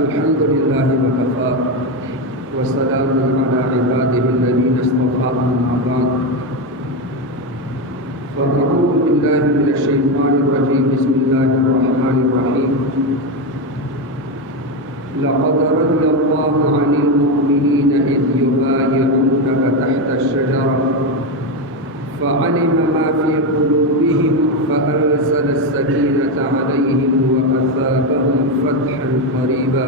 अल्हम्दुलिल्लाह वकफ़ा वस्सलामुन अला इबादिहिल्लज़ीना इस्तफ़ा अम्मा बअद फ़अऊज़ु बिल्लाहि मिनश्शैतानिर्रजीम बिस्मिल्लाहिर्रहमानिर्रहीम लक़द रदियल्लाहु अनिल मुअमिनीना इज़ युबायिऊनका तहता अश-शजरा फ़अलिम मा फ़ी क़ुलूबिहिम फ़अनज़ल अस्सकीनता अलैहिम वअसाबहुम फ़तहन क़रीबा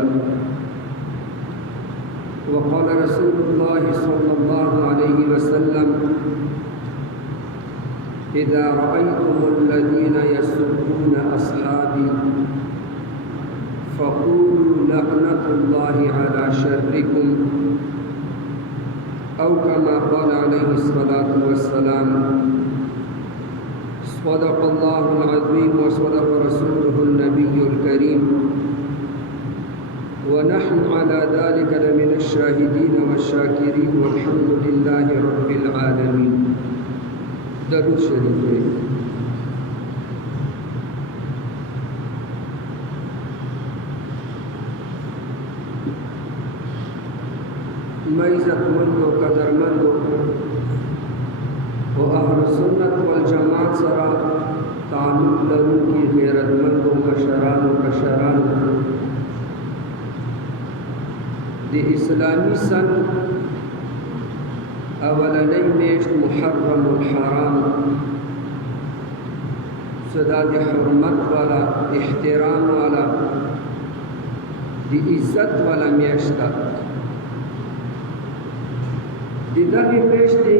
वक़ाल रसूलुल्लाह सल्लल्लाहु अलैहि वसल्लम इज़ा रअयतुमुल्लज़ीना यस्बूना अस्हाबी फ़क़ूलू लअनतुल्लाहि अला शर्रिकुम औ कमा क़ाल अलैहिस्सलातु वस्सलाम सदक़ल्लाहुल अज़ीम व सदक़ रसूलुहुन नबियुल करीम व नहनु अला ज़ालिका लमिनश शाहिदीन वश्शाकिरीन वल्हम्दुलिल्लाहि रब्बिल आलमीन। दरूद शरीफ है। मैं इज़्ज़तमंद व कदरमंद व अहल सुन्नत वल जमात सरा ताल्लुक़ लरू की गैरतमंद व कशरान द इस्लामी सन अवलनई मेश मुहर्रमुल हराम सदा द हुर्मत वाला इहतराम वाला द इज़्ज़त वाला मेशता दिदागी पेश दी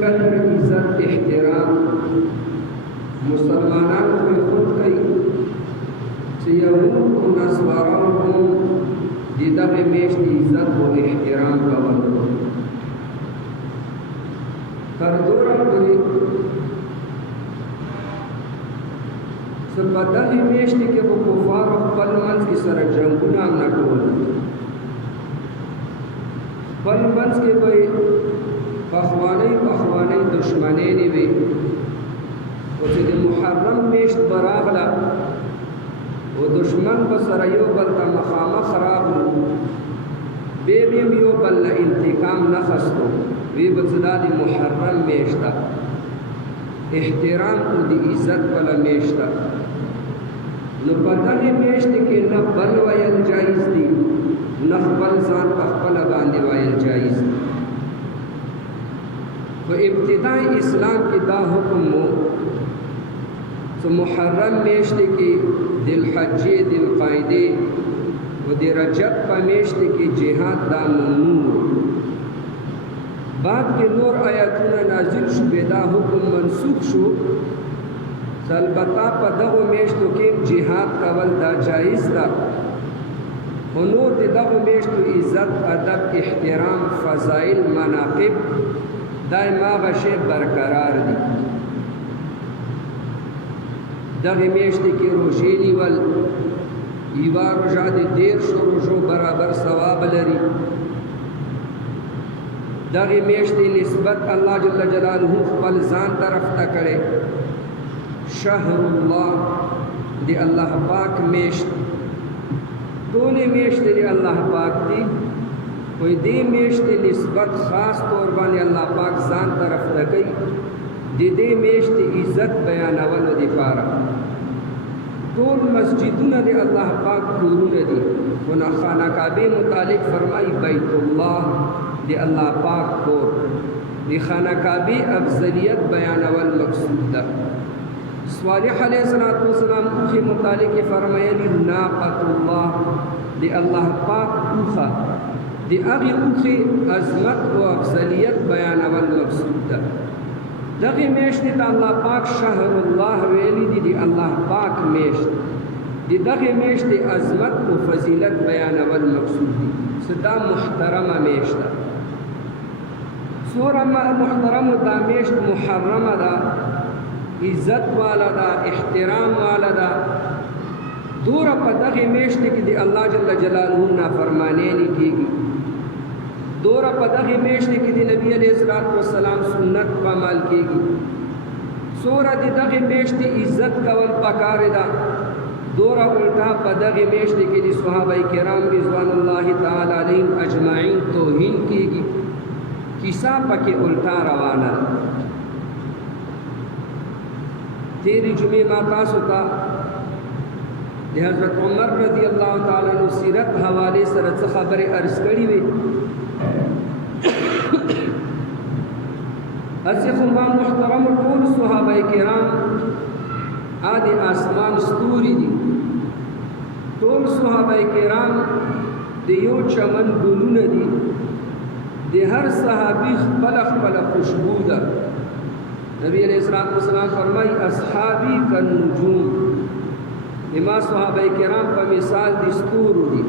कदर इज़्ज़त इहतराम मुसलमानान को खुद कई यहूद को नस्वाराओं को दिदागी पेश दी इज़्ज़त व इहतराम का वक़्त कर दोरा कोई सबदा ही पेश दी के वो कुफार क़ल मंस की सर जंगुना न कोल क़ल मंस के कोई पखवानी दुश्मने ने भी उसे मुहर्रम मेश्त बरागला वो दुश्मन बसरयो बलता मखामा खराब बेबीम यो बल्ला इंतकाम न खस्तो वे बजला दी मुहर्रम मेश्ता एहतराम को दी इज़्ज़त वाला मेश्ता न पता ही मेश्त के न बल वायल जायज़ दी न बल ज़ान अखबल बांधे वायल जायज़ दी। तो इब्तिदाई इस्लाम की दा हुक्म तो मुहर्रम मेश्त की दिलहज्जे दिलक़ाइदे व दि रजब का मेश्त की जिहाद दा ममनूअ बाद के नूर आयतुना नाजिल शु बेदा हुक्म मनसूख शु अलबत्ता पदगो मेश्त के जिहाद कवल दा जायज़ दा नूर दगो मेश्त इज़्ज़त अदब इहतराम फ़ज़ाइल मनाक़िब दायमा गशे बरकरार दी दगे मेश्त की रोशेनी वल ईवा रोजा दे देर शो रोजो बराबर सवाब लरी दगे मेश्त निस्बत अल्लाह जल्ल जलालहू क़ल ज़ान तरफ तकड़े शहरुल्लाह दे अल्लाह पाक मेश्त दोने मेश्त दे अल्लाह पाक दी कोई दे मेश्त निस्बत ख़ास तौर पर अल्लाह पाक ज़ान तरफ लगी दे मेश्त इज़्ज़त बयानवल दिपारा तोल मस्जिदुन दे अल्लाह पाक कुरून दी वना खाना काबे मुतालिक फरमाई बैतुल्लाह दे अल्लाह पाक को दे खाना काबे अफजलियत बयानवल मकसूद स्वालिह अलैहिस्सलाम के मुतालिक फरमाया नाक़तुल्लाह दे अल्लाह पाक उखा दी अगी उखी अज़मत व अफजलियत बयानवल मकसूद दगी मेश्त ता अल्लाह पाक शहरुल्लाह वेली दी अल्लाह पाक मेश्त दी दगी मेश्त अज़मत व फजीलत बयानवल मकसूद सदा मुहतरम मेश्त सूरा मुहतरम दा मेश्त मुहर्रम दा इज़्ज़त वाला दा इहतराम वाला दा दूर पदगी मेश्त की दी अल्लाह जल्ल जलालहू नाफरमानी नहीं कीगी दोरा पदगी मेश्त की दी नबी अलैहिस्सलाम सुन्नत पामाल कीगी सूरा दी दगी मेश्त इज़्ज़त कवल पकार दा دورا الٹا په دغه میاشت کې د صحابه کرام رضوان الله تعالی علیهم اجمعین توهین کیږي کیسه پکې الٹا روانه تیری جمعه ما تاسو ته د حضرت عمر رضی الله تعالی عنہ سیرت حواله سره څه خبره عرض کړې وي اسخو ما محترم ټول صحابه کرام آدي آسمان ستوري دي ټول صحابه کرام د یو چمن ګلونه دي د هر صحابي خپل خپل خوشبو ده نبی علیہ الصلوۃ والسلام فرمای اصحابی کالنجوم اما صحابه کرام په مثال د ستورو دي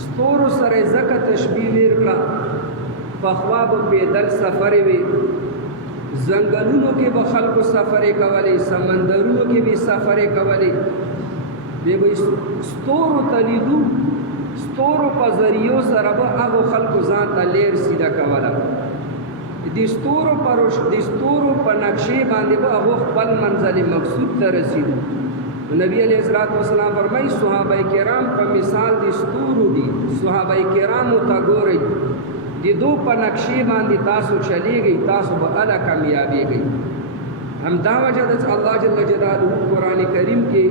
ستورو سره زکه تشبیه ورکړه په خواب پیدل سفر وي زنګلونو کې به خلکو سفرې کولې سمندرونو کې به سفرې کولې به ستورو تلیدو ستورو په ذریعو سره به هغه خلکو ځان ته لیر سیده کوله د ستورو په نقشې باندې به هغه خپل منزل مقصود ته رسیدو نبی علیہ الصلوۃ والسلام فرمایي صحابه کرام په مثال د ستورو دي صحابه کرامو ته ګورئ د دو په نقشې باندې تاسو چلیږئ تاسو به اعلی کامیابیږئ همدا وجه ده چې الله جل جلاله قرآن کریم کې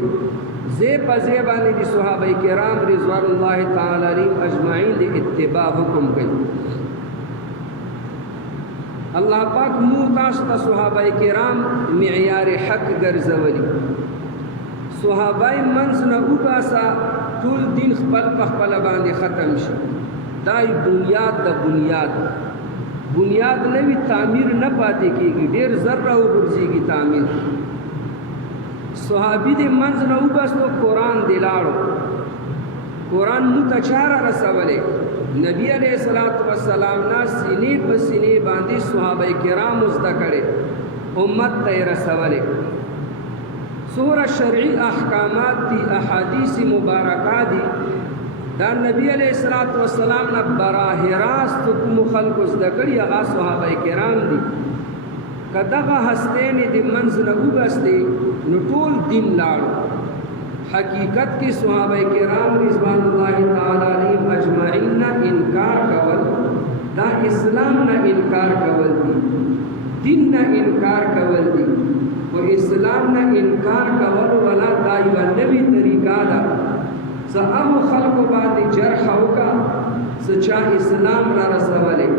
زی په زی باندې د صحابه کرام رضوان الله تعالی علیهم اجمعین د اتباع حکم کوي الله پاک مو تاسو ته صحابه کرام معیار حق ګرځولي صحابه منځ نه وباسا ټول دین خپل په خپل باندې ختم شي دای بنیاد د بنیاد نوی تعمیر نه پاتې کېږي ډېر ذره وګرځېږي تعمیر صحابي د منځ نه وباسو قرآن دی لاړو قرآن مو ته چاره رسولې نبی علیہ الصلوۃ والسلام نا سینې په سینې باندې صحابه کرام زده کړي امت ته رسولې سوره شرعي احکامات دي احادیث مبارکات دي دا نبی علیہ الصلوۃ والسلام نه براه راست کوم خلق زده کړي هغه صحابه کرام دي کداغه هستین دي منځ نه وګستې نو ټول دین لاړو حقیقت کې صحابه کرام رضوان الله تعالی علیهم اجمعین نه انکار کول دا اسلام نه انکار کول دي دین نه انکار کول دي او اسلام نه انکار کول ولا دا یو نوی طریقہ ده صحابه خلق باندې جرح وکا سچا اسلام را رسولې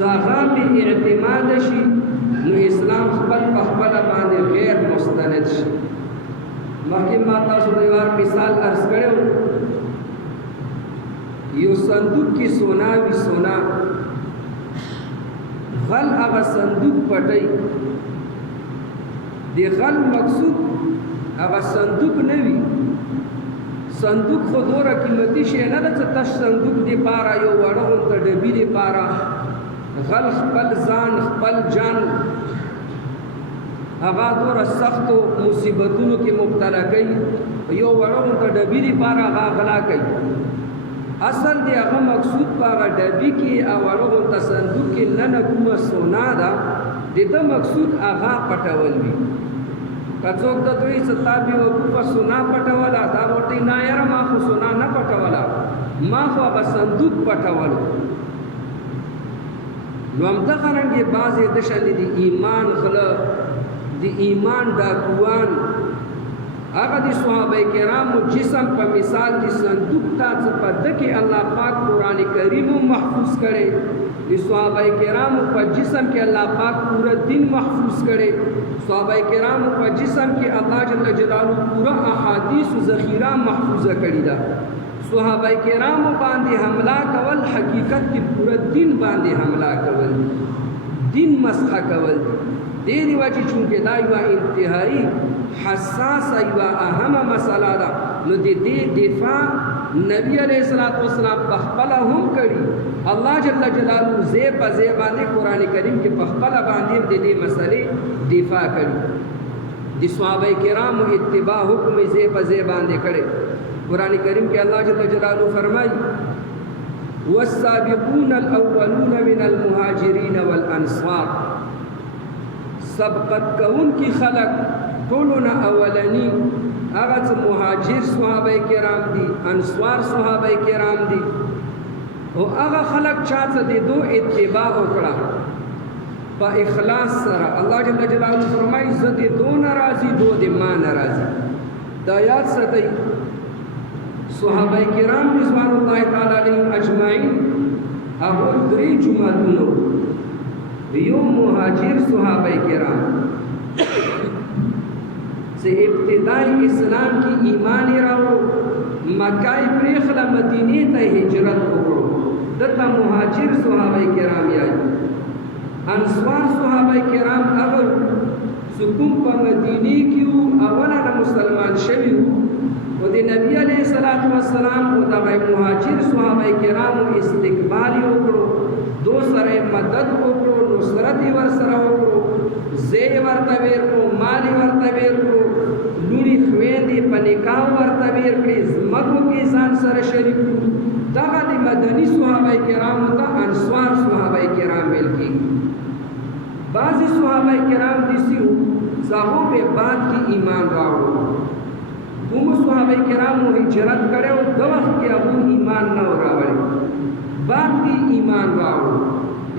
صحابه اعتماد شي نو اسلام خپل باندې غیر مستند شي مخکې ما تاسو ته یو مثال عرض کړو یو صندوق کې سونا وی سونا غل هغه صندوق پټي دی غل مقصود هغه صندوق نه وی صندوق خو دوره قیمتي شی نه ده چې تش صندوق دی پارا یو وړو ته ډبی دی پارا غل خپل ځان خپل جان هغه دوره سخت مصیبتونو کې مبتلا کوي یو وړو ته ډبی دی پارا هغه غلا کوي اصل دی هغه مقصود پارا ډبی کې او وړو ته صندوق کې نه کومه سونا ده دغه مقصود هغه پټول وي کڅوک د دوی ستابي او په سونا پټولا دا ورته نه یاره ما خو سونا نه پټولا ما خو به صندوق پټول نو هم دا څنګه بعضې د شل دي ایمان خله دی ایمان ډاکوان هغه د صحابه کرامو جسم په مثال د صندوق ته په دکې الله پاک قران کریم محفوظ کړي د صحابه کرامو په جسم کې الله پاک پورا دین محفوظ کړي صحابه کرامو په جسم کې الله جل جلاله پورا احادیث ذخیره محفوظه کړي دا صحابه کرامو باندې حمله کول حقیقت کې پورا دین باندې حمله کول دین مسخ کول دې وجه چونکه دا یو انتهایی حساس ایوا اهم مسله ده نو دې دفاع نبی علیہ الصلوۃ والسلام بخپل هم کړي الله جل جلاله زی په زی باندې قران کریم کې بخپل باندې دې مسلې دفاع کړي د صحابه کرامو اتباع حکم زی په زی باندې کړي قران کریم کې الله جل جلاله فرمایي والسابقون الاولون من المهاجرين والانصار سبقت کون کی خلق ټولنا اولنی هغه مهاجر صحابه کرام دي، انصار صحابه کرام دي، او هغه خلق چا څه دي دو اتباع وکړه په اخلاص سره. الله جل جلاله فرمایي زه دې دو ناراضي دو دې ما ناراضي. دا یاد ساتئ صحابه کرام رضوان الله تعالی علیهم اجمعین هغه درې جماعتونو، یو مهاجر صحابه کرام سے ابتدائی اسلام کی ایمانی راو مکہ پریخلا مدینی تا ہجرت وکړو، دته مهاجر صحابه کرام یای. انصار صحابه کرام اگر سکون په مدینی کیو اوله مسلمان شوی و د نبی علیہ الصلوۃ والسلام او د مهاجر صحابه کرام استقبال وکړو، دو سره مدد وکړو، نصرت ور سره وکړو، زی ورته ورکړو، مال ورته ورکړو، لوري خويندې په نکاح ورته ورکړي، زمکو کې ځان سره شریک کړو. دغه د مدني صحابه کرام ته انصار صحابه کرام ویل کېږي. بعض صحابه کرام دسی ہو صحابو پہ بعد کی ایمان راوڑو، کوم صحابه کرامو ہجرت کرے و دو وقت کی ابو ایمان نہ راوڑے، بعد کی ایمان راوڑو.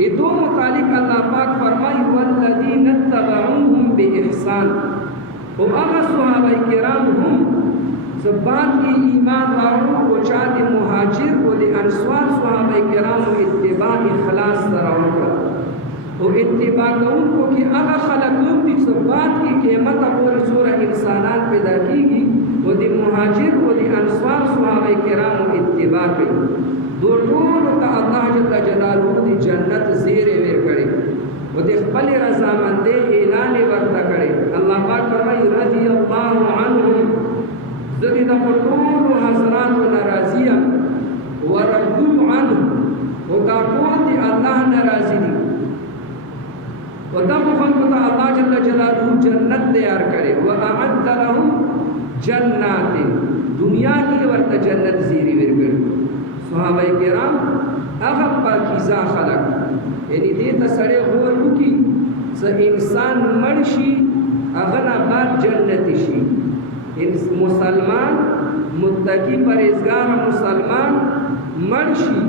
یہ دو متعلق اللہ پاک فرمائی والذین اتبعوهم بإحسان، و اغا صحابه کرام ہم بعد کی ایمان راوڑو و چاہت مہاجر و دی انصار صحابه کرامو اتباع اخلاص راوڑو و اتباع کون کو کہ اغا خلقون دی بعد کی قیمت پوری سورہ انسانات پیدا کی گی و دی مہاجر و دی انصار صحابہ کرام و اتباع کی دو ٹول تا اللہ جل جلالہ دی جنت زیر ویر کرے و دی خپل رضامندے اعلان ورتا کرے. اللہ پاک فرمائی رضی اللہ عنہم زدی دا ٹول حضرات و نرازیہ و ردو عنہ و دا ٹول دی اللہ نرازی دی و تب خلق تا اللہ جل جلالہ جنت تیار کرے و اعد لهم جنات دنیا کی ورطا جنت زیری ورگر. صحابہ کرام اغب پاکیزہ خلق یعنی دیتا سڑے غور کی سا انسان مرشی اغنا بعد جنتی شی. مسلمان متقی پرہیزگار مسلمان مرشی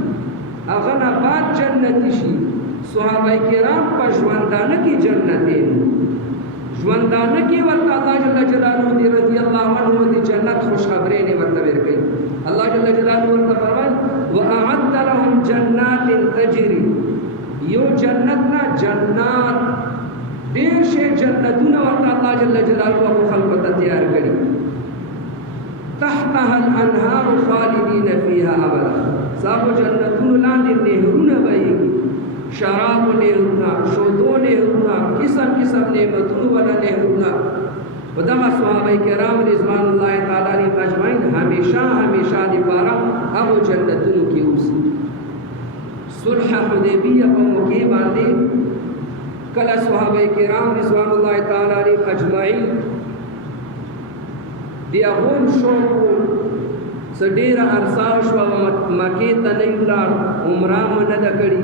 اغنا بعد جنتی شی. صحابہ کرام پر ژوندانه کی جنتین ژوندانه کی ورته الله جل جلاله دی رضی الله عنه دی جنت خوشخبری نے ورته ورکړي. الله جل جلاله ورته فرمایي واعد لهم جنات تجري، یو جنت نا جنات ډیر شي جنتونه ورته الله جل جلاله او خلق ته تیار کړي. تحتها الانهار خالدین فيها ابدا، صاحب جنتونه لاندې نهرونه بهيږي، شراب نهرونا، شودو نهرونا، قسم قسم نعمتونو والا نهرونا. ودغه صحابه کرام رضوان الله تعالی علیهم اجمعین ہمیشہ ہمیشہ دی پارا ابو جنتونو کی اوسی. صلح حدیبیہ په موقع باندې کله صحابه کرام رضوان الله تعالی علیهم اجمعین دی اغون شوقو سډیر ارساو شو مکه ته نه ولاړ، عمره نه د کړي.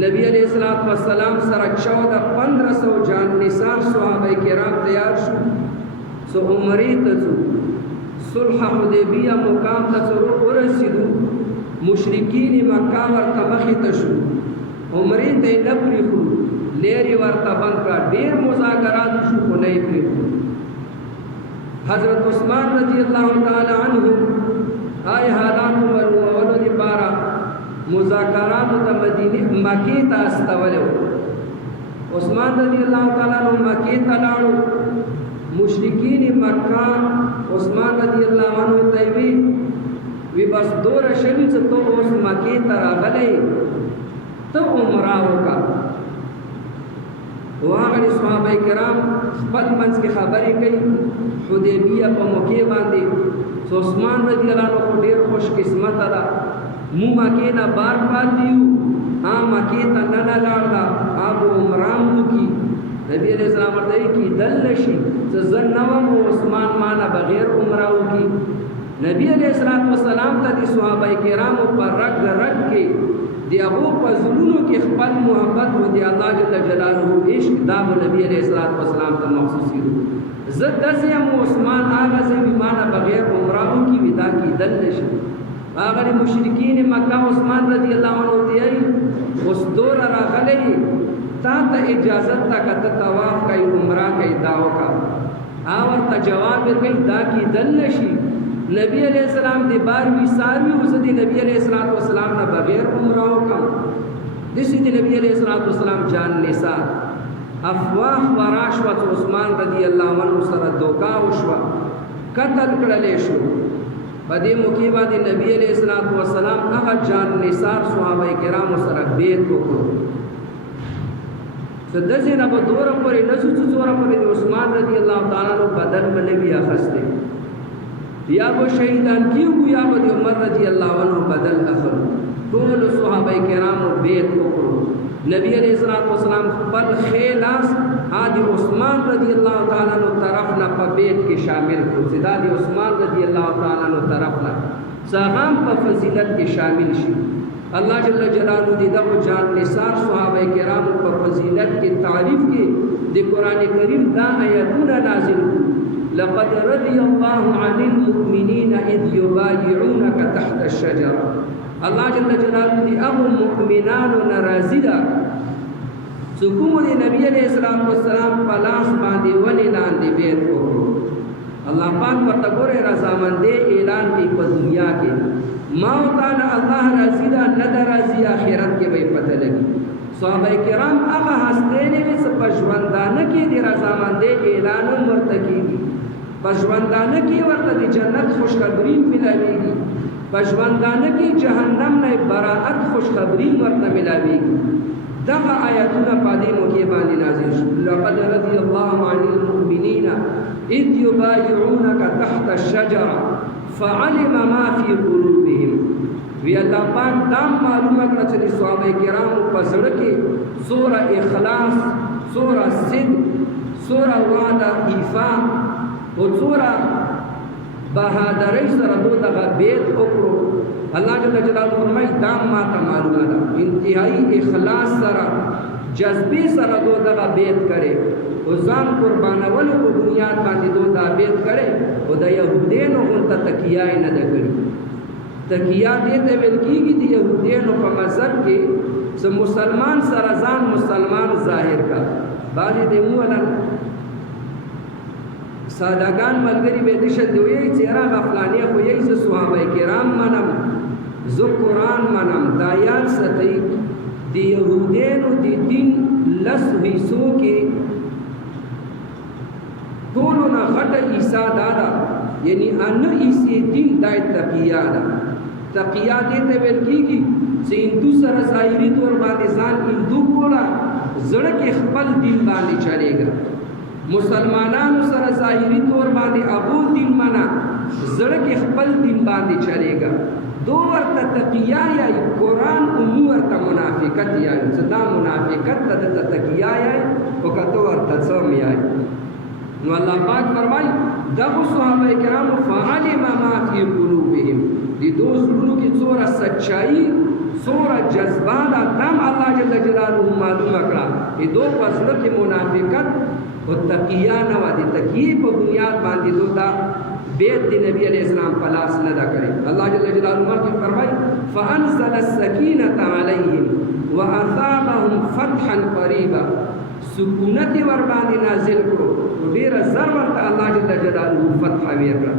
نبی علیہ السلام سره 1400 جان نثار صحابه کرام تیار شو سو عمره ته صلح حدیبیہ مقام ته ورسېدو. مشرکین مکه ورته مخې ته شو، عمره ته نه پرېښو، لرې ورته بند کړه. ډېر مذاکرات شو خو نه یې پرېښو. حضرت عثمان رضی اللہ تعالی عنہ آئے حالات ولو دی پارا مذاکرات تا مدینی مکی تا استولو. عثمان رضی اللہ تعالی عنہ مکی تا لاړو، مشرکین مکہ عثمان رضی اللہ عنہ تیوی وی بس دور شوی سے تو اس مکی تا راغلے تو عمرہ ہوگا. وہاں غلی صحابہ کرام خپل منځ کې خبرې کوي حدیبیہ په موقع باندې. سو عثمان رضی اللہ عنہ ډېر خوش قسمت ده، مو مکې نه بار پاتې یو، مکې ته نه لاړ دا اب عمره وکړي. نبی علیہ السلام ورته کې دل شي زه نه وم عثمان ما نه بغیر عمره وکړي. نبی علیہ السلام ته د صحابه کرامو پر رګ رګ کې دی هغه په زړونو کې خپل محبت او دی الله جل جلاله عشق دا نبی علیہ السلام ته مخصوصي دي زه داسې یم عثمان هغه چې ایمان بغیر عمره کی ودا کیدل نشي هغه مشرکین مکه عثمان رضی الله عنه دی اوس دور راغلی تا ته اجازه تا کته طواف کوي عمره کوي داو کا اور ته جواب ورکړي دا کیدل نشي نبی علیہ السلام دی 12 سال میں دی نبی علیہ السلام نے بغیر عمرہ وکم دسی دی نبی علیہ السلام جان نثار افواہ وراش و عثمان رضی اللہ عنہ سره دوکا وشوا قتل کړل شو بدی مکیبا دی نبی علیہ السلام هغه جان نثار صحابه کرام سره بیعت وکړو سدزینا په دور پرې نسو څوره پرې عثمان رضی اللہ تعالی عنہ بدل منبی اخسته یا وہ شہیدان کیوں یا وہ عمر رضی اللہ عنہ بدل اخر ټول صحابه کرام بیعت وکړو نبی علیہ السلام خپل خلاص آدی عثمان رضی اللہ تعالی عنہ طرف نه په بیعت کې شامل کړو زدا دی عثمان رضی اللہ تعالی عنہ طرف نه ساغام په فضیلت کې شامل شي اللہ جل جلالہ دی دغه جان نثار صحابه کرام په فضیلت کې تعریف کې د قران کریم دا آیاتونه نازل لقد رضي الله عن المؤمنين إذ يبايعونك تحت الشجرة الله جل جلاله دی ابو مؤمنان نرازدا سکوم دی نبی علیہ السلام پلاس باندې ولې لاندې بیعت وکړو الله پاک ورته ګوره رضامندی اعلان کوي په دنیا کې ما وتعالى الله رازدا نه راضي آخرت کې به پته لګي صحابه کرام هغه هستې نه وس پښوندانه کې دی رضامندی اعلان ورته کیږي پښوندانه کې ورته د جنت خوشخبری ملاويږي پښوندانه کې جهنم نه براءت خوشخبری ورته ملاويږي دغه آیاتونه په دې موقع باندې نازل شو لقد رضي الله عن المؤمنين اذ يبايعونك تحت الشجره فعلم ما في قلوبهم وی الله پاک دا معلومه کړه چې صحابه کرامو په زړه کې سوره اخلاص سوره صدق سوره وعده ایفا او سوره بهادرۍ سره دغه بیت وکړو الله جل جلاله فرمایي دا ما ته معلومه ده انتهایی اخلاص سره جذبې سره دغه بیت کړي او ځان قربانول په دنیا باندې دا بیت کړي او د يهودانو غونته تکیه نه ده کړې تکیه دې ته ویل کېږي د يهودانو په مذهب کې چې مسلمان سره ځان مسلمان ظاهر کا باندې د مولا سادهګان ملګری به د شدوی چیرې غفلانی خو یې ز صحابه کرام منم زو قران منم دایات ستې دی يهودانو دی دین لس حصو کې ټولو نه غټه عیسی دادا یعنی ان عیسی دین دای تقیا ده تقیا دې ته ویل کېږي چې هندو سره ظاهري تور باندې ځان هندو کولا زړه کې خپل دین باندې چلےګا مسلمانانو سره ظاهري تور باندې ابو دین منا زړه کې خپل دین باندې چلےګا دو ورته تقیا یا قرآن او ورته منافقت یا صدا منافقت ته تقیا یا او کته ورته سم یا نو الله پاک فرمای دغه صحابه کرام فعلم ما فی قلوبهم دي دو زړونو کې څوره سچایي څوره جذبات دم الله جل جلاله معلومه کړه دي دو پسله کې منافقت او تقیا نه و دي تقیه په بنیاد باندې دوتا بیت دی نبی علیہ السلام پلاس نہ دا کرے اللہ جل جلالہ مرکی فرمائی فانزل السکینة علیہم واثابهم فتحا قریبا سکونت وربانی نازل کرو دیر زر ورطا اللہ جل جلالہ فتح ویرکا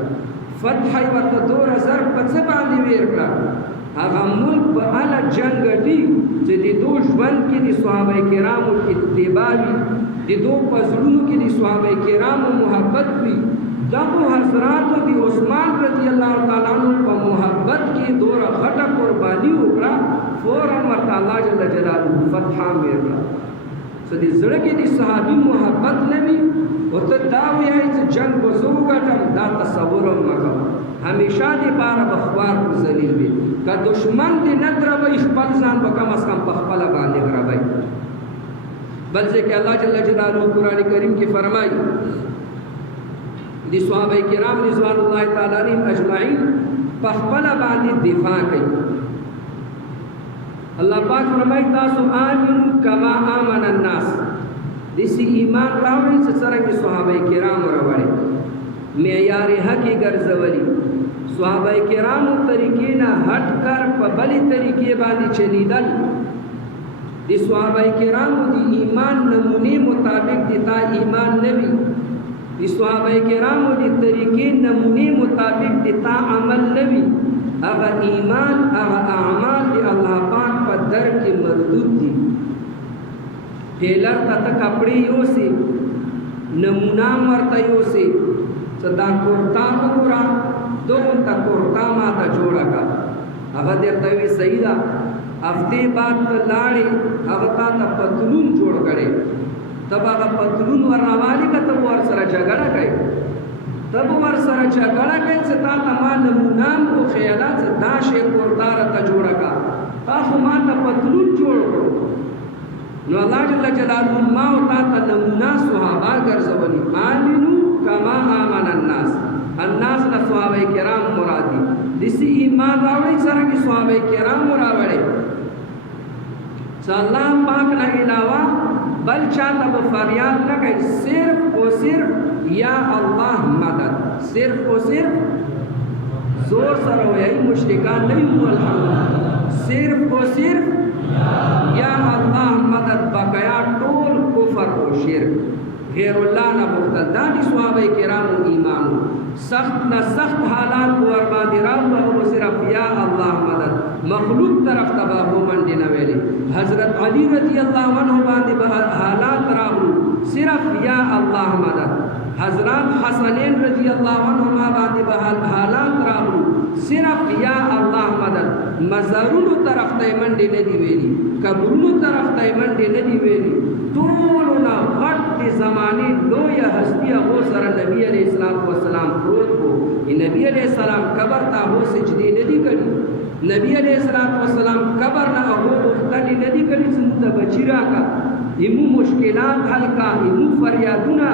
فتح ورطا دور زر پچبانی ویرکا اگا ملک با علا جنگ دی دی دو جوان کی دی صحابہ کرام اتباوی دی دو پزرونو کی دی صحابہ کرام محبت بھی دغه حضرات دی عثمان رضی اللہ تعالی عنہ په محبت کې دور غټه قربانی وکړه فورا ورته الله جل جلاله فتح ورکړه سدي زړه کې دي صحابي محبت نبی او ته دا وایي چې جنگ وزو غټم دا تصور مکه همیشه دې بار بخوار کو ذلیل وي که دشمن دې نتر به خپل ځان په کم از کم په خپل باندې غراوي بلکې الله جل جلاله قران کریم کې فرمایي دي صحابه کرام رضوان الله تعالی علیهم اجمعین په خپل باندې دفاع کوي. الله پاک فرمایي تاسو آمنو کما آمن الناس، دسی ایمان راوړئ چې څرنګه صحابه کرام راوړي، معیار حق ګرځولي، صحابه کرامو طریقې نه هټ کر په بلې طریقې باندې چلیدل، د صحابه کرامو د ایمان نمونې مطابق د تا ایمان نوي، د صحابه کرامو د طریقې نمونې مطابق د تا عمل نوي، هغه ایمان هغه اعمال د الله پاک په در کې مردود دي. ټیلر ته کپڑے یوسي نمونه ورته یوسي چې دا کورتا وګوره دغه کورتا ما ته جوړه کا، هغه درته وی صحیح ده، هفته بعد لاړې هغه تا ته پتلون جوړ کړي، تب هغه پتلون ورنوالی که تب ور سره جګړه کوي، تب ور سره جګړه کوي چې تا ته ما نمونام کو خیالات چې دا شی کورتا راته جوړه کا، تا خو ما ته پتلون جوړ کړو. نو الله جل جلاله ما او تا ته نمونه صحابه ګرځولي. آمنو کما آمن الناس، الناس د صحابه کرام مراد دي. دسی ایمان راوړي سره کې صحابه کرام راوړي چې الله پاک نه علاوه بل چاته به فریاد نه کوي، صرف او صرف یا الله مدد، صرف او صرف زور سره وایي مشرکان نه یو، الحمدلله صرف او صرف یا الله مدد، بقیا ټول کفر او شرک غیر الله نه بوتل. دا دي صحابه کرامو ایمان، سخت نه سخت حالات ور باندې راوړل او صرف یا الله مدد، مخلوق طرف تبا هو منډه نه ویلي. حضرت علی رضی الله عنه باندې حالات راوړل صرف یا الله مدد، حضرت حسنین رضی الله عنهما باندې حالات راوړل صرف یا الله مدد. مزارونو طرف ته منډه نه دی ویلي، قبرونو طرف ته منډه نه دی ویلي، ټولونه غټ زمانه لوی هستی هغه سره نبی علیہ السلام پروت کو. نبی علیہ السلام قبر ته هو سجدي نه دی کړی، نبی علیہ السلام قبر نه هغه وختنی نه دی کړی چې ته بچیرا کا ایمو مشکلات حل کا، ایمو فریادونه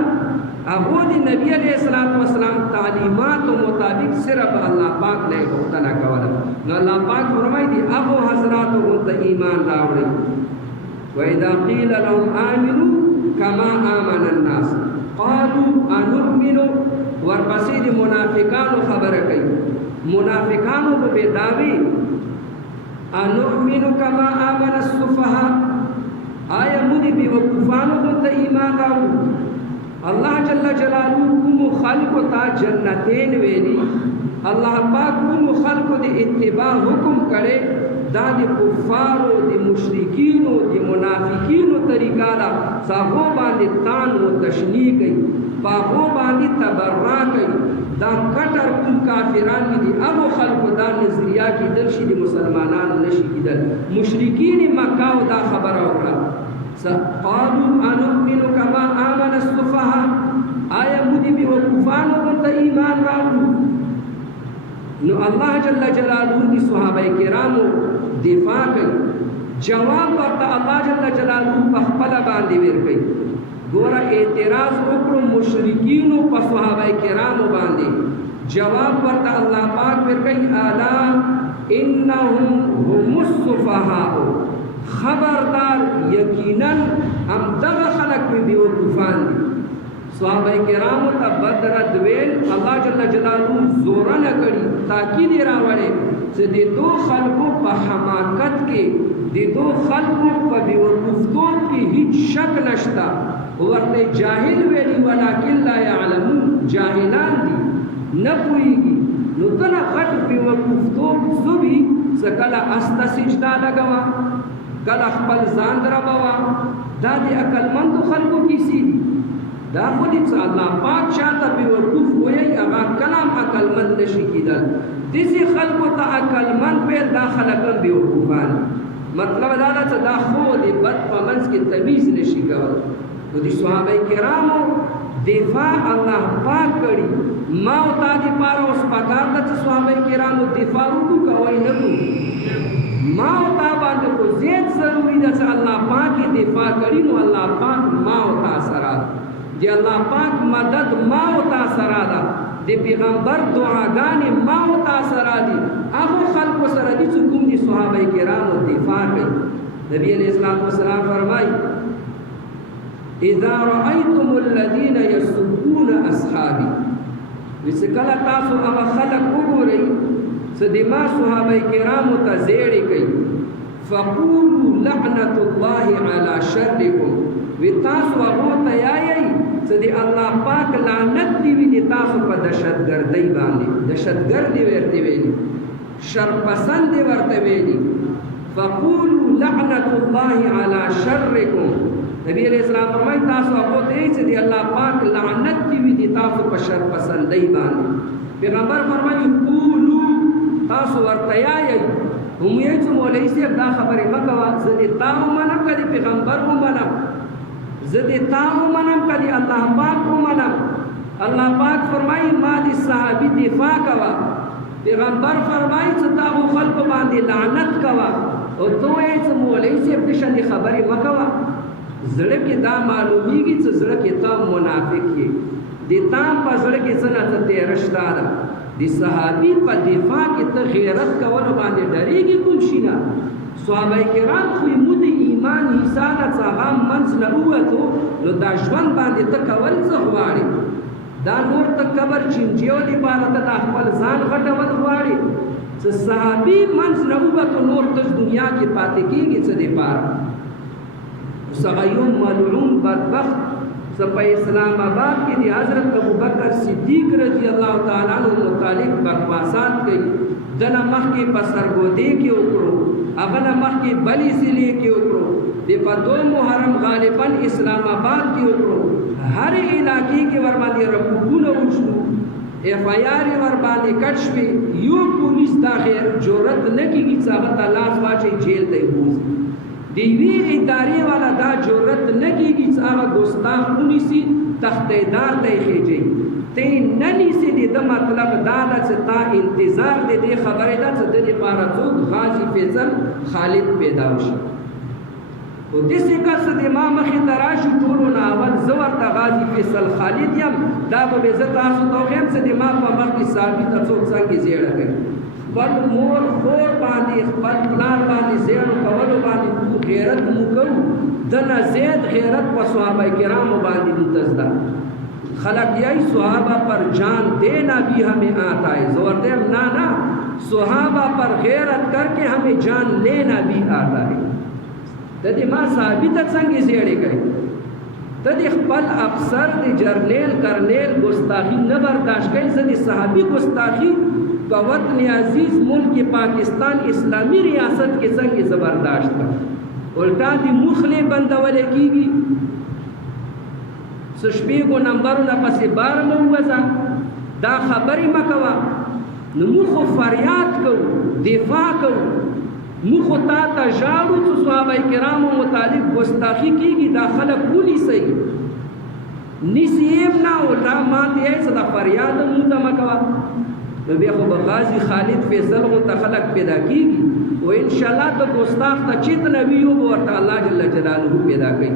هغه دی نبی علیہ السلام تعلیمات مطابق صرف الله پاک نه غوښتنه کوله. نو الله پاک فرمایي دي هغه حضرات ته ایمان راوړي. وَإِذَا قِيلَ لَهُمْ آمِنُوا كَمَا آمَنَ النَّاسُ قَالُوا أَنُؤْمِنُ. ورپسې د منافقانو خبره کوي، منافقانو به داوي أَنُؤْمِنُ كَمَا آمَنَ السُّفَهَاءُ، آیا موږ به وقفانو ته ایمان راوړو؟ الله جل جلاله کوم خلق ته جنتین ویلي، الله پاک کوم خلق د اتباع حکم کړي، دا د کفارو د مشرکینو د منافقینو طریقه ده، هغه باندې تان او تشنیع کوي، هغه باندې تبرع کوي. دا کټر کوم کافران دي، هغه خلکو دا نظریه کېدل شي د مسلمانانو نشي کېدل. مشرکین مکه او دا خبره وکړه، قالوا أنؤمن كما آمن السفهاء، آیا موږ به وقفانو ته ایمان راوړو؟ نو الله جل جلاله دی صحابه کرامو دفاع کوي، جواب ورته الله جل جلاله په خپل باندې ورکوي. ګوره اعتراض وکړو مشرکینو په صحابه کرامو باندې، جواب ورته الله پاک ورکوي الا انهم هم السفهاء، خبردار یقینا هم دغه خلق به وقفان دي. صحابه کرامو ته بدرت ویل الله جل جلاله زور نه کړي، تاکید راوړي چې د دو خلقو په حماقت کې، د دو خلقو په بیوقوفتوب کې هیڅ شک نشته. ورته جاهل ویلي ولکن لا يعلمون، جاهلان دي نه پوهیږي. نو کله غټ بیوقوفتوب زوبي کله استه سجده لګوا، کله خپل ځان دربوا، دا د عقلمندو خلقو کیسې دي. دا خو دې چې الله پاک شاته بیوقوف وایي هغه کلام عقلمند نشي کېدل. داسې خلقو ته عقلمند ویل دا خلک هم بیوقوفان. مطلب دا ده چې دا خو د بد په منځ کې تمیز نشي کولی. نو د صحابه کرامو دفاع الله پاک کړي. ما او تا دپاره اوس پکار ده چې صحابه کرامو دفاع وکړو، کوئ نه کړو. ما او تا باندې خو زیات ضروري ده چې الله پاک یې دفاع کړي، نو الله پاک ما او تا سره د دی الله پاک مدد ما او تا سره ده دی پیغمبر دعاګانې ما او تا سره دي هغه خلکو سره دي چې کوم دي صحابه کرامو دفاع کوي نبی علیہ الصلوۃ والسلام فرمایي اذا رأيتم الذين يسبون اصحابي وسکله تاسو هغه خلک وګورئ چې د ما صحابه کرامو ته زیړې کوي فقولوا لعنة الله على شركم وتاسو هغه ته یایي چې د الله پاک لعنت دی وي د تاسو په دهشتګردۍ باندې دهشتګردي ورته ویلي شر پسند ورته ویلي فقولوا لعنة الله على شركم نبی علیہ السلام فرمایي تاسو هغه ته چې د الله پاک لعنت دی وي د تاسو په شر پسندۍ باندې پیغمبر فرمایي قولوا تاسو ورته یایي هم یې چې مولوی صاحب دا خبرې مه کوه زه دې تا ومنم که د پیغمبر ومنم زه دې تا ومنم که د الله پاک ومنم الله پاک فرمایي ما د صحابي دفاع کوه پیغمبر فرمایي چې تا هغو خلکو باندې لعنت کوه او ته وایې چې مولوی صاحب د شانې خبرې مه کوه زړه کې دا معلومیږي چې زړه کې ته منافق یې د تا په زړه کې څه نه څه تېره شته ده د صحابي په دفاع کې ته غیرت کولو باندې ډارېږي کوم شي نه صحابه کرام خو یې مو د ایمان حصه ده چې هغه منځ نه ووتو نو دا ژوند باندې ته کول څه غواړې دا نور ته قبر چینجیو دپاره ته دا خپل ځان غټول غواړې چې صحابي منځ نه ووتو نور ته دنیا کې پاتې کېږي څه دپاره اوس هغه یو ملعون بدبخت په اسلام آباد کې د حضرت ابوبکر صدیق رضی الله تعالی عنہ متعلق بکواسات کوي دنه مخکې په سرګودې کې وکړو هغه نه مخکې بلې ضلع کې وکړو د په 2 محرم غالبا اسلام آباد کې وکړو هر علاقې کې ور باندې رپورټونه وشو اف آی آر ور باندې کټ شوې یو پولیس دا خیر جرأت نه کیږي چې هغه ته لاس واچي جیل ته بوزي دی وی ادارې والا دا جرأت نه کیږي چې هغه ګستاخ ونیسي تختیدار ته خېږي ته نه نیسي د مطلب دا ده چې تا انتظار دې خبرې ده چې د لپاره څوک غازی فیصل خالد پیدا وشي او دسې کس د ما مخې ته راشي ټولو نه اول زه ورته غازی فیصل خالد یم دا به زه تاسو ته وښیم چې د ما په مخ کې ثابته څوک څنګه زیړه کوي خپل مور خور باندې خپل پلار باندې زیړو کولو باندې غیرت مو کوو دنه زید غیرت په صحابه کرامو باندې متزده خلق یہی صحابہ پر جان دینا بھی ہمیں آتا ہے زورتے ہم نانا صحابہ پر غیرت کر کے ہمیں جان لینا بھی آتا ہے تدی ماں صحابی تک سنگی زیڑے گئے تدی خپل افسر دی جرنیل کرنیل گستاخی نہ برداشت گئی زدی صحابی گستاخی کا وطن عزیز ملک پاکستان اسلامی ریاست کے سنگی زبرداشت کا الٹا دی مخلے بندولے کی گی سشپیگو نمبرونه پسې بار مو وځه دا خبرې مه کوه نو موږ خو فریاد کوو دفاع کوو موږ خو تا ته ژاړو چې صحابه کرامو متعلق ګستاخي کېږي دا خلک ونیسئ نیسي یې نه او دا ماته یې څه دا فریاد موږ ته مه کوه نو بیا خو به غازي خالد فیصل غونته خلک پیدا کېږي او انشاءالله د ګستاخ ته چېت نه وي یو به ورته الله جل جلاله پیدا کوي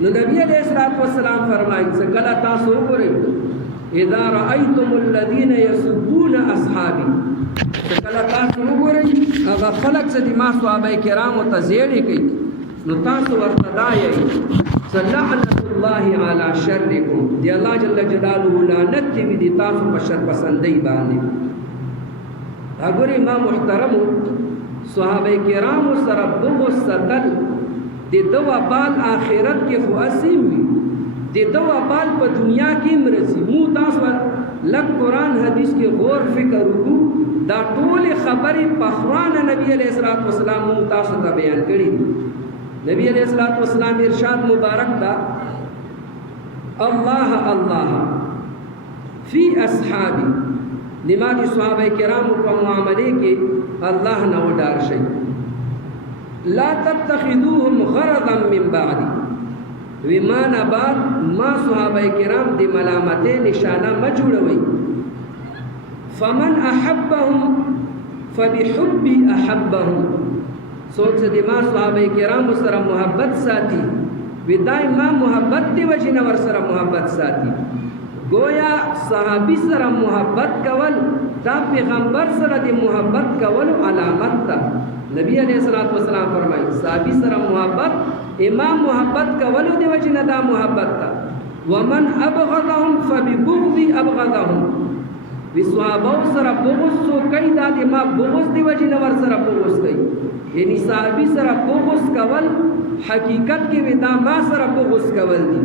نو نبی علیہ الصلوۃ والسلام فرمایي چې کله تاسو وګورئ اذا رأيتم الذين يسبون اصحابي چې کله تاسو وګورئ هغه خلک چې د ما صحابه کرامو ته زیړې کوي نو تاسو ورته دا یئ چې لعنت الله علی شرکم دی الله جل جلاله لعنت دی وي د تاسو په شر پسندۍ باندې وګورئ ما محترمو صحابه کرامو سره بغض ساتل د دوا بال آخرت کې خو اسیم وي د دوا بال په دنیا کې مرسي مو تاسو لک قرآن حدیث کې غور فکر وکړو دا ټول خبرې په قرآن نبی علیہ الصلوۃ والسلام مو تاسو ته بیان کړي نبی علیہ الصلوۃ والسلام ارشاد مبارک دا الله الله فی اصحابی نماز صحابه کرامو په معاملې کې الله نه وډار شي لا تتخذوهم غرضا من بعدي ومان بعد ما صحابه کرام دی ملامته نشانه مجوړوي فمن احبهم فبحبي احبهم سوچ دې ما صحابه کرام سره محبت ساتي ودای ما محبت دی وجنه ور سره محبت ساتي. گویا صحابي سره محبت کول دا پیغمبر سره د محبت کول علامت ده. نبی علیہ الصلوۃ والسلام فرمایي صحابي سره محبت امام محبت کول دی وجنه دا محبت ده. ومن ابغضهم فببغض ابغضهم. صحابه سره بغض سو کوي دا د ما بغض دی وجنه ور سره بغض کوي. یعنی صحابي سره بغض کول حقیقت کې ودا ما سره بغض کول دي.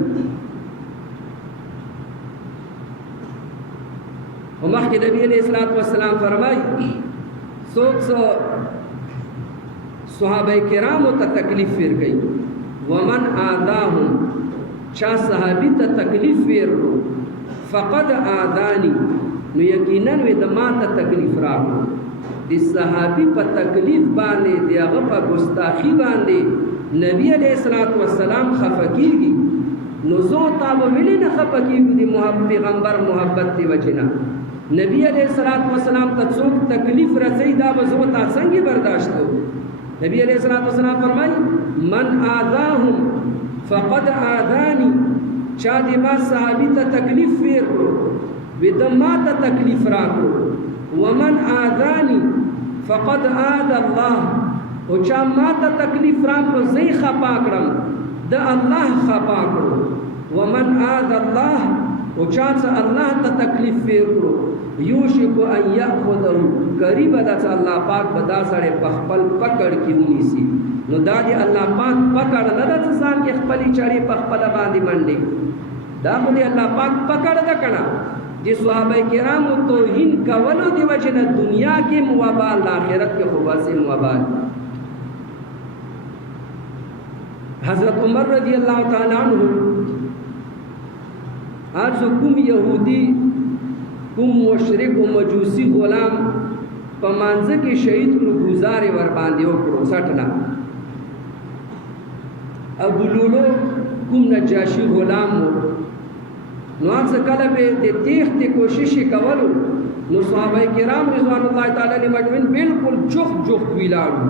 ومخکې نبی علیہ الصلوۃ والسلام فرمایي څوک صحابه کرامو ته تکلیف ورکړي ومن آذاهم چا صحابي ته تکلیف ورکړو فقد آذانی نو یقینا وې د ما ته تکلیف راغلو. د صحابي په تکلیف باندې د هغه په ګستاخی باندې نبی علیہ الصلوۃ والسلام خفقیږي. نو زه تا ویلې نه خفقیږي د پیغمبر محبت دی وجنه. نبی علیہ الصلوۃ والسلام ته څوک تکلیف رسي دا به زه تا څنګه برداشت کوم. نبی علیہ الصلوۃ والسلام فرمایي من آذاهم فقد آذانی. چا د ما صحابي ته تکلیف ورکړو وې د ما ته تکلیف راکړو. ومن آذانی فقد آذى الله. او چا ما ته تکلیف راکړو زه یې خفا کړم د الله خفا کړو. ومن آذى الله او چا څه الله ته تکلیف ورکړو یوشک ان یاخذه قریب ده چې الله پاک به دا سړی په خپل پکړ کې ونیسي. نو دا دی الله پاک پکړ نه ده چې ځان کې خپلې چړې په خپله باندې منډې. دا خو دی الله پاک پکړ ده که نه. د صحابه کرامو توهین کولو د وجې نه دنیا کې موبال آخرت کې خو باسې موبال. حضرت عمر رضی اللہ تعالی عنہ آج کوم یهودی کوم مشرک و مجوسی غلام په مانځه کې شهید کړو گزارې ور باندې وکړو سټنا. ابو لولو کوم نجاشي غلام و نو څه کله به د تیښتې کوشش کولو نو صحابه کرام رضوان الله تعالی علیهم اجمعین بالکل جوخ ویلاړو.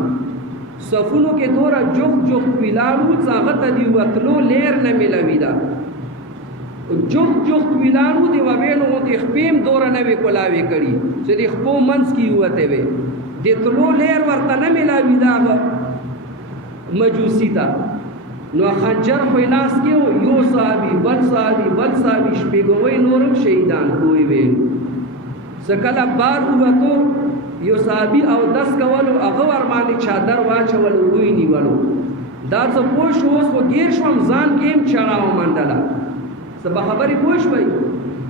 صفونو کې دورا جوخ ویلاړو څاغه ته دی وتلو لیر نه ملوي دا جوخ ویلاړو دی وبینو د خپیم دورا نه وکلاوي کړي چې د خپو منس کې وته وي د تلو لیر ورته نه ملوي دا مجوسی تا. نو خنجر خو لاس کې یو صحابي بل صحابي شپږوي نورم شهیدان کوی وي. سکله بار وته یو صحابي او 10 کولو هغه ور باندې چادر واچول وی نیولو. دا څه پوښ اوس کو غیر شوم ځان کېم چړاو منډلا سبا خبرې پوښ وای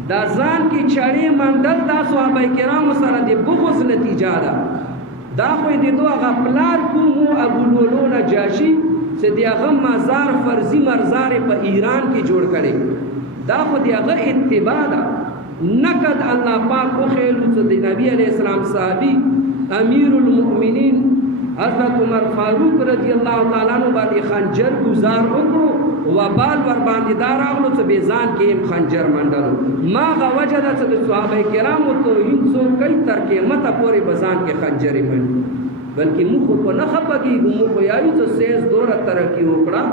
دا ځان کې چړې منډل دا صحابه کرامو سره د بغض نتیجه ده. دا خو دې دوه غفلار کوم ابو لولو نجاشي چې دی هغه مزار فرضي مرزار په ایران کې جوړ کړي. دا خو دی هغه اتباع ده. نقد الله پاک خو خیلو چې د نبی علیہ السلام صحابي امیر المؤمنین حضرت عمر فاروق رضی الله تعالی عنہ باندې خنجر گزار وکړو وبال ور باندې دار راغلو چې بیزان کې خنجر منډلو. ما غا وجه ده چې صحابه کرامو توهین څو کوي تر قیامت پورې بزان کې خنجرې منډي. بلکې موږ خو نه خپګېږو موږ وایو چې سیز دوره ترقي وکړه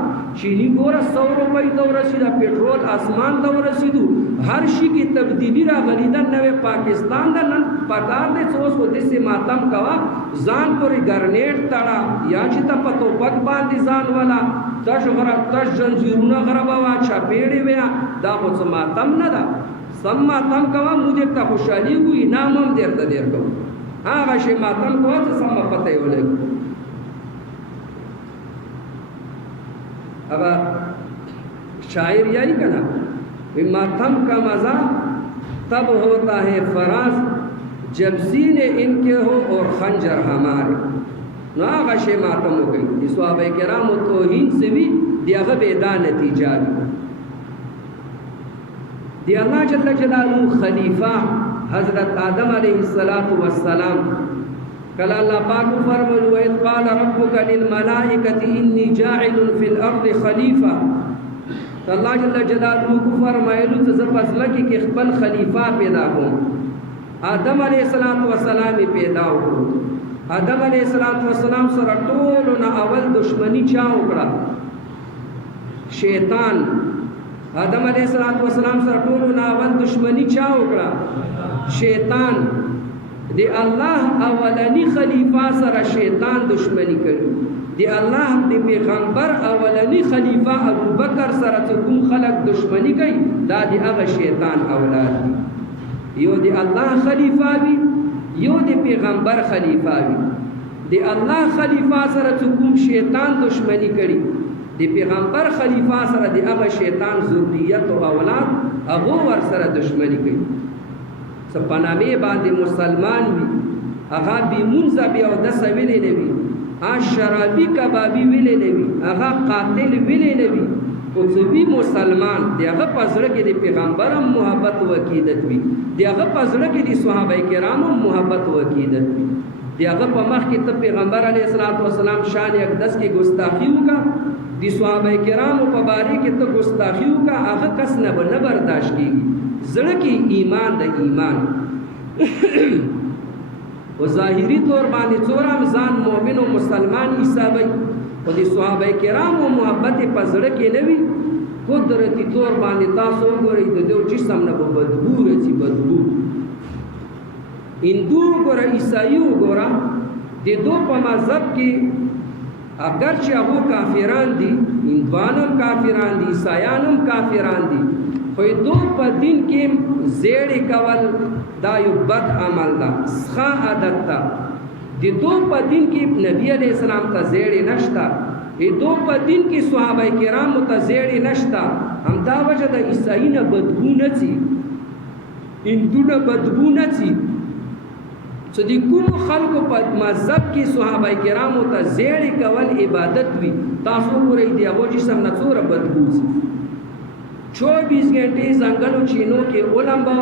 چینی ګوره 100 روپۍ ته ورسېده پټرول اسمان ته ورسېدو هر شي کې تبدیلي راغلي ده. نوې پاکستان ده نن پکار دی چې اوس خو داسې ماتم کوه ځان پورې ګرنیټ تړه یا چې ته په توپک باندې ځان وله تش زنځیرونه غربوه چاپېړې ویه دا خو څه ماتم نه ده. سم ماتم کوه موږ درته خوشحالېږو انعام هم درته درکوو. هغه شی ماتم کوه چې سمه پته یې ولګي. اب شاعر یہی کہنا ماتم کا مزہ تب ہوتا ہے فراز جب سینے ان کے ہو اور خنجر ہمارے. نو آغا شی ماتم ہو گئی. دی صحابہ کرام و توہین سے بھی دی اغبیدہ نتیجہ بھی دی اللہ جل جلالہ خلیفہ حضرت آدم علیہ السلام کل اللہ پاک فرمائے وَإِذْ قَالَ رَبُّكَ لِلْمَلَائِكَةِ إِنِّي جَاعِلٌ فِي الْأَرْضِ خَلِيفَةً. تو اللہ جل جلالہ کو فرمائے تو زپسمکی کہ خپل خلیفہ پیدا ہوں. آدم علیہ السلام پیدا ہو. آدم علیہ السلام سره ټولو نه اول دشمنی چا وکړه شیطان آدم علیہ السلام سره ټولو نه اول دشمنی چا وکړه؟ شیطان. د الله اولنی خلیفہ سره شیطان دشمنی کړي. د الله د پیغمبر اولنی خلیفہ ابوبکر سره چې کوم خلق دشمنی کوي دا د هغه شیطان اولاد دي. یو د الله خلیفہ وي یو د پیغمبر خلیفہ وي. د الله خلیفہ سره چې کوم شیطان دشمنی کړي د پیغمبر خلیفہ سره د هغه شیطان ذریت او اولاد هغه ور سره دشمنی کوي. سپنامه باندې مسلمان وي هغه بي منځ بیا او د سویلې نه وي شرابی کبابی ویلې نه وي هغه قاتل ویلې نه وي او ځوی مسلمان دی هغه پزړه کې د پیغمبر محبت او عقیدت وي دی هغه پزړه کې د صحابه کرامو محبت او عقیدت وي دی هغه په مخ کې ته پیغمبر علیه السلام شان اقدس کې ګستاخی وکړه دی صحابه کرامو په باره کې ته ګستاخی وکړه هغه کس نه برداشت کیږي. زړه کې ایمان د ایمان و ظاهری طور باندې څورم ځان مؤمن او مسلمان حسابي او د صحابه کرامو محبت په زړه کې نه وي قدرتي طور باندې تاسو وګورئ د دوی جسم نه په بدبو راځي بدبو. هندو ګوره عیسائی وګوره د دوی په مذهب کې اگر چې هغه کافران دي هندوانم کافران دي عیسایانم کافران دي خو دو په دین کې زیړې کول دا یو بد عمل ده ښه عادت ده. د دو په دین کې نبی علیہ السلام ته زیړې نشته دو په دین کې صحابه کرامو ته زیړې نشته همدا وجه د عیسائی نه بدبو نه ځي هندو نه بدبو نه ځي چې د کوم خلکو په مذهب کې صحابه کرامو ته زیړې کول عبادت وي تاسو ګورئ د هغو جسم نه څومره بدبو ځي 24 घंटे ځنګلو چینو کې اولمبا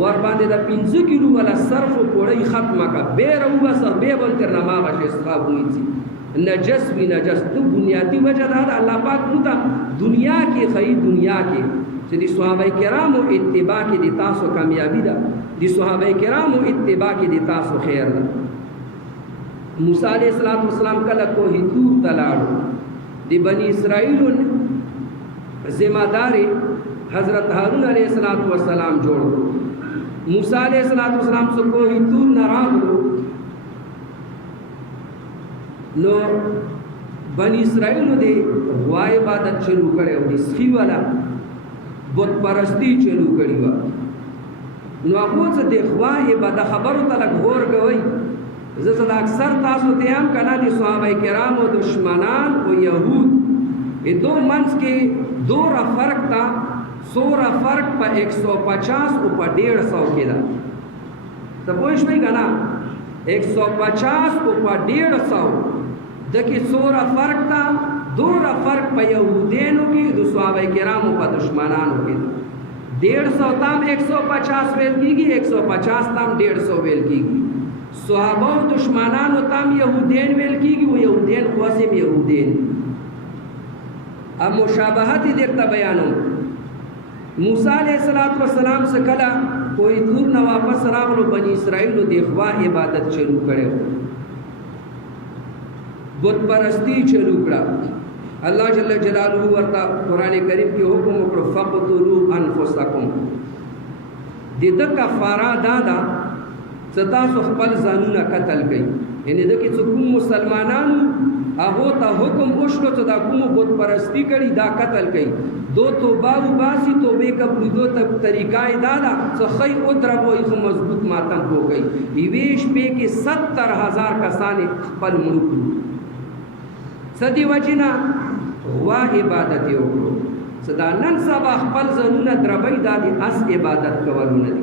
ور باندې د 15 کیلو ولا صرف کوړی ختمه کا به روبه سر به بل تر نه ماغه شي صاحب وایي نجس وی نجس تو بنیادی وجه دا الله پاک نوتا دنیا کې خی دنیا کې چې د صحابه کرامو اتباع کې د تاسو کامیابی ده د صحابه کرامو اتباع کې د تاسو خیر ده. موسی علیہ السلام کله کوه تور تلاړو د بنی اسرائیل ذمہ داری حضرت هارون علیہ السلام جوړو. موسی علیہ السلام څخه کوه تور نه راغلو نو بنی اسرائیل دې غوا عبادت شروع کړي او د سخی والا بت پرستی شروع کړي و نو هغه څه د غوا عبادت خبرو ته غور کوي. زه اکثر تاسو ته هم کنا دي صحابه کرامو دشمنان او يهود دو منځ کې دورا فرق تا سورا فرق په 150 او په 150 کې دا ته پوښښ نه کنا 150 او په 150 دکی سورا فرق تا دورا فرق په یهودینو کې د صحابه کرامو په دشمنانو کې 150 تام 150 ویل کیږي 150 تام 150 ویل کیږي صحابه او دشمنانو تام یهودین ویل کیږي او یهودین خاصم یهودین. اب مشابهت دیکھتا بیانو موسی علیہ السلام سے کلا کوئی دور نہ واپس راغلو بنی اسرائیل د غوا عبادت شروع کړو بت پرستی شروع کړه. الله جل جلاله ورته قران کریم کې حکم وکړو فقتلوا انفسکم د کفاره دادا ستا خپل ځانونه قتل کړي یعنی د کې څوک مسلمانانو هغه ته حکم وشلو چې دا کوم بت پرستی کړي دا قتل کړي دو توبه وباسي توبه قبول دو ته طریقای دادا څخه او دربو یې مضبوط ماتم هو گئی ایویش په کې 70000 کسان خپل ملک سدی وجنا وا عبادت یو صدا نن سبا خپل ځانونه دربای دادي اس عبادت کولونه دي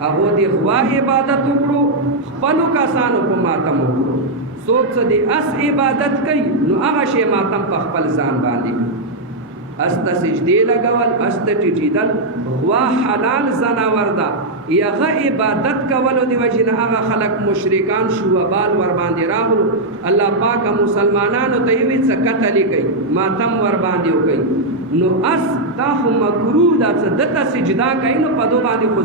هغه دی وا عبادت وکړو خپل کسانو په ماتم وکړو سوچ دې اس عبادت کوي نو هغه شی ماتم په خپل ځان باندې است سجدی لګول است ټیټیدل وا حلال زناور ده یغه عبادت کولو دی وجنه هغه خلق مشرکان شو وبال ور باندې راغلو الله پاک مسلمانانو ته یې څه قتل کوي ماتم ور باندې وکي نو اس تا خو مکروه ده چې دته سجدا کوي نو په دوه باندې خو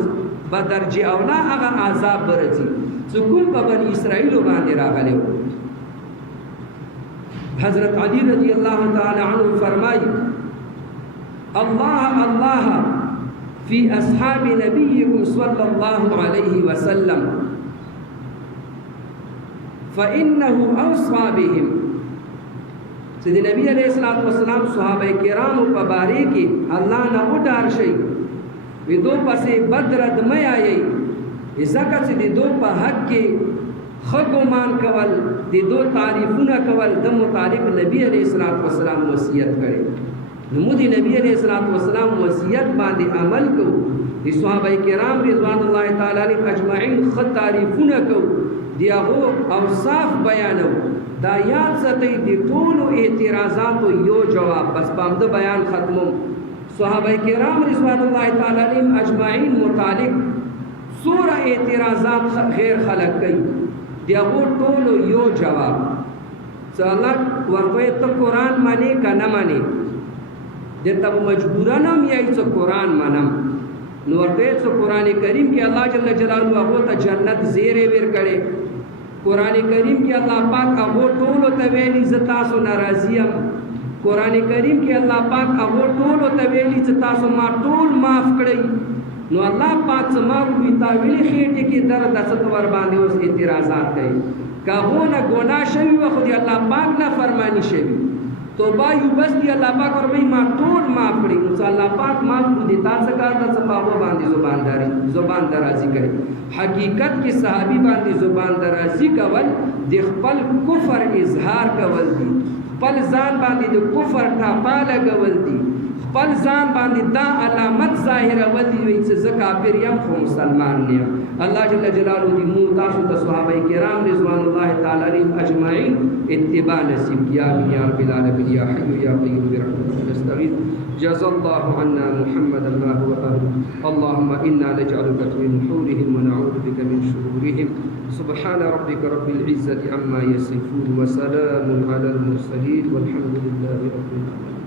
بدرجه اولا هغه عذاب برځي چې کوم په بنی اسرائیل باندې راغلي. حضرت علی رضی اللہ تعالی عنہ فرمائی अल्लाह अल्लाह फ़ी अस्हाबि नबिय्यिकुम सल्लल्लाहु अलैहि वसल्लम फ़इन्नहु औसा बिहिम। सिद्ध नबी अलैहिस्सलातु वस्सलाम सहाबाए किराम पर बारे की अल्लाह न उठार शई वे दो पसे बदरद में आई इज़ाकत से दो पर हक के खगुमान कवल दे दो तारीफुना कवल द मुतालिक नबी अलैहिस्सलातु वस्सलाम वसियत करे नमुदी नबी अलैहिस्सलातु वस्सलाम वसियत बांधे अमल को दि सहाबाए किराम रिज़वानुल्लाहि ताला अलैहिम अजमईन ख तारीफुना को दिया हो औसाफ बयानो दा याद सतई दि टोलो एतराज़ात यो जवाब बस बामद बयान खत्म। सहाबाए किराम रिज़वानुल्लाहि ताला अलैहिम अजमईन मुतालिक सूरा एतराज़ात गैर खलक गई दिया वो टोलो यो जवाब सलक वर्तोए तो कुरान माने का न माने जे तब मजबूरन हम यही तो कुरान मानम नोरते तो कुरान करीम के अल्लाह जल्ल जलालहु वो तो जन्नत ज़ेरे वेर करे कुरान करीम के अल्लाह पाक वो टोलो तवेली जतासो नाराजियम कुरान करीम के अल्लाह पाक वो टोलो तवेली जतासो मा टोल माफ कड़ई नो अल्लाह पाक समार हुई तावील खेटे के दर दसत वर बांधे उस एतराज़ात कहे का हो न गुनाह शवी व खुद अल्लाह पाक ना फरमानी शवी तो बायु बस दी अल्लाह पाक और भाई मा टोल माफ कड़ी उस अल्लाह पाक माफ को देता सकार द सपाबो बांधे जुबान दराजी करे हकीकत के सहाबी बांधे जुबान दराजी कवल दिखपल कुफर इजहार कवल दी पल जान बांधे दो कुफर ठापाला गवल दी पल जान बांधे दा अलामत ज़ाहिर वदी हुई से ज़काफिर यम खो मुसलमान ने अल्लाह जल्ल जलालहु दी मुतासु द सहाबाए किराम रिज़वानुल्लाहि ताला अलैहिम अजमईन इत्तिबा नसीब किया या रब्बिल आलमीन या हय्यु या क़य्यूम बिरहमतिका नस्तगीथ जज़ल्लाहु अन्ना मुहम्मदन व अहलहु अल्लाहुम्मा इन्ना नजअलुका फ़ी नुहूरिहिम व नऊज़ु बिका मिन शुरूरिहिम सुब्हान रब्बिका रब्बिल इज़्ज़ति अम्मा यसिफून व सलामुन अलल मुरसलीन वल्हम्दुलिल्लाहि रब्बिल आलमीन।